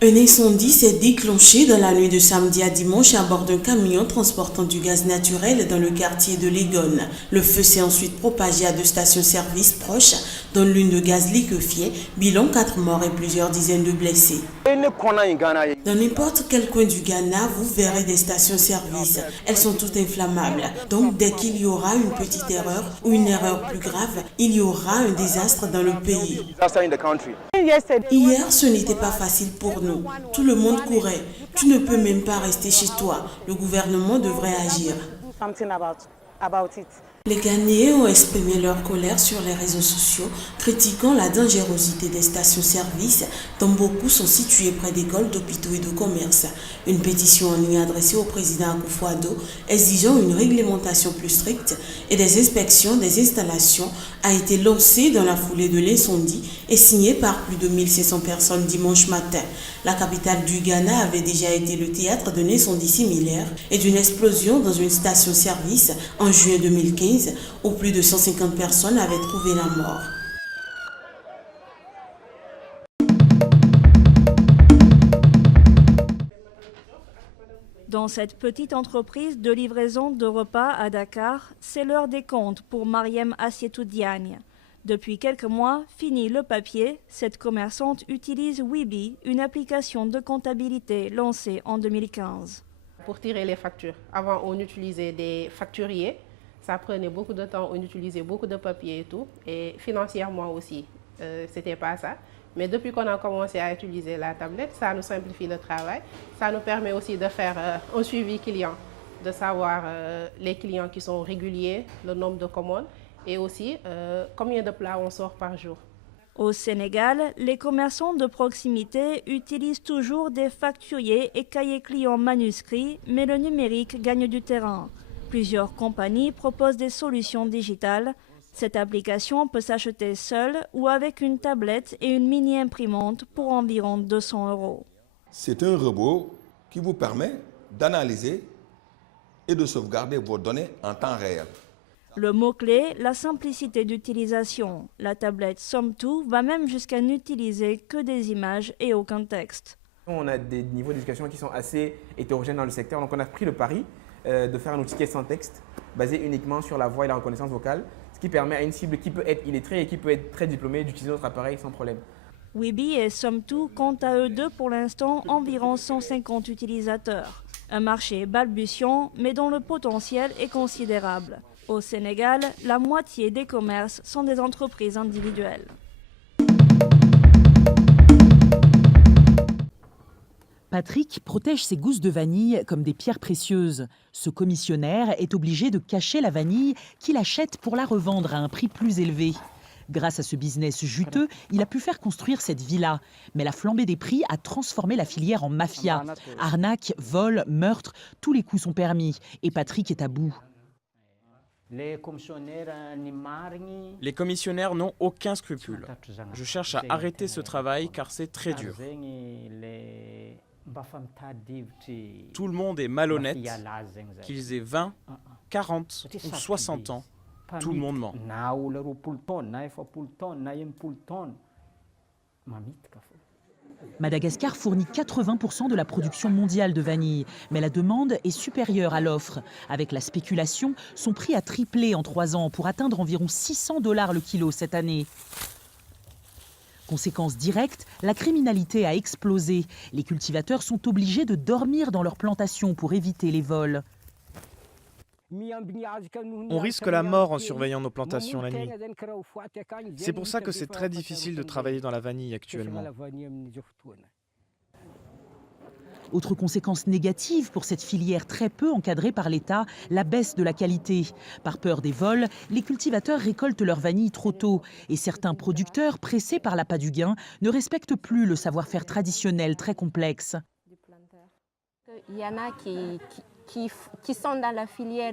Un incendie s'est déclenché dans la nuit de samedi à dimanche à bord d'un camion transportant du gaz naturel dans le quartier de Légon. Le feu s'est ensuite propagé à deux stations-service proches, dont l'une de gaz liquéfié, bilan 4 morts et plusieurs dizaines de blessés. Dans n'importe quel coin du Ghana, vous verrez des stations-service. Elles sont toutes inflammables. Donc, dès qu'il y aura une petite erreur ou une erreur plus grave, il y aura un désastre dans le pays. Hier, ce n'était pas facile pour nous. Tout le monde courait. Tu ne peux même pas rester chez toi. Le gouvernement devrait agir. Les Ghanéens ont exprimé leur colère sur les réseaux sociaux, critiquant la dangerosité des stations-service, dont beaucoup sont situées près d'écoles, d'hôpitaux et de commerces. Une pétition en ligne adressée au président Akufo-Addo, exigeant une réglementation plus stricte et des inspections des installations, a été lancée dans la foulée de l'incendie et signée par plus de 1500 personnes dimanche matin. La capitale du Ghana avait déjà été le théâtre d'un incendie similaire et d'une explosion dans une station-service en juin 2015, où plus de 150 personnes avaient trouvé la mort. Dans cette petite entreprise de livraison de repas à Dakar, c'est l'heure des comptes pour Mariem Assietou Diagne. Depuis quelques mois, fini le papier, cette commerçante utilise Weebly, une application de comptabilité lancée en 2015. Pour tirer les factures, avant on utilisait des facturiers, ça prenait beaucoup de temps, on utilisait beaucoup de papier et tout, et financièrement aussi, c'était pas ça. Mais depuis qu'on a commencé à utiliser la tablette, ça nous simplifie le travail, ça nous permet aussi de faire un suivi client, de savoir les clients qui sont réguliers, le nombre de commandes, et aussi combien de plats on sort par jour. Au Sénégal, les commerçants de proximité utilisent toujours des facturiers et cahiers clients manuscrits, mais le numérique gagne du terrain. Plusieurs compagnies proposent des solutions digitales. Cette application peut s'acheter seule ou avec une tablette et une mini-imprimante pour environ 200 €. C'est un robot qui vous permet d'analyser et de sauvegarder vos données en temps réel. Le mot-clé, la simplicité d'utilisation. La tablette Somme-Tout va même jusqu'à n'utiliser que des images et aucun texte. On a des niveaux d'éducation qui sont assez hétérogènes dans le secteur, donc on a pris le pari de faire un outil qui est sans texte, basé uniquement sur la voix et la reconnaissance vocale, ce qui permet à une cible qui peut être illettrée et qui peut être très diplômée d'utiliser notre appareil sans problème. Weebly et Somme-Tout comptent à eux deux pour l'instant environ 150 utilisateurs. Un marché balbutiant, mais dont le potentiel est considérable. Au Sénégal, la moitié des commerces sont des entreprises individuelles. Patrick protège ses gousses de vanille comme des pierres précieuses. Ce commissionnaire est obligé de cacher la vanille qu'il achète pour la revendre à un prix plus élevé. Grâce à ce business juteux, il a pu faire construire cette villa. Mais la flambée des prix a transformé la filière en mafia. Arnaque, vol, meurtre, tous les coups sont permis. Et Patrick est à bout. Les commissionnaires n'ont aucun scrupule. Je cherche à arrêter ce travail car c'est très dur. Tout le monde est malhonnête, qu'ils aient 20, 40 ou 60 ans, tout le monde ment. Madagascar fournit 80% de la production mondiale de vanille, mais la demande est supérieure à l'offre. Avec la spéculation, son prix a triplé en 3 ans pour atteindre environ 600 $ le kilo cette année. Conséquence directe, la criminalité a explosé. Les cultivateurs sont obligés de dormir dans leurs plantations pour éviter les vols. On risque la mort en surveillant nos plantations la nuit. C'est pour ça que c'est très difficile de travailler dans la vanille actuellement. Autre conséquence négative pour cette filière très peu encadrée par l'État, la baisse de la qualité. Par peur des vols, les cultivateurs récoltent leur vanille trop tôt et certains producteurs, pressés par l'appât du gain, ne respectent plus le savoir-faire traditionnel très complexe. Il y en a qui sont dans la filière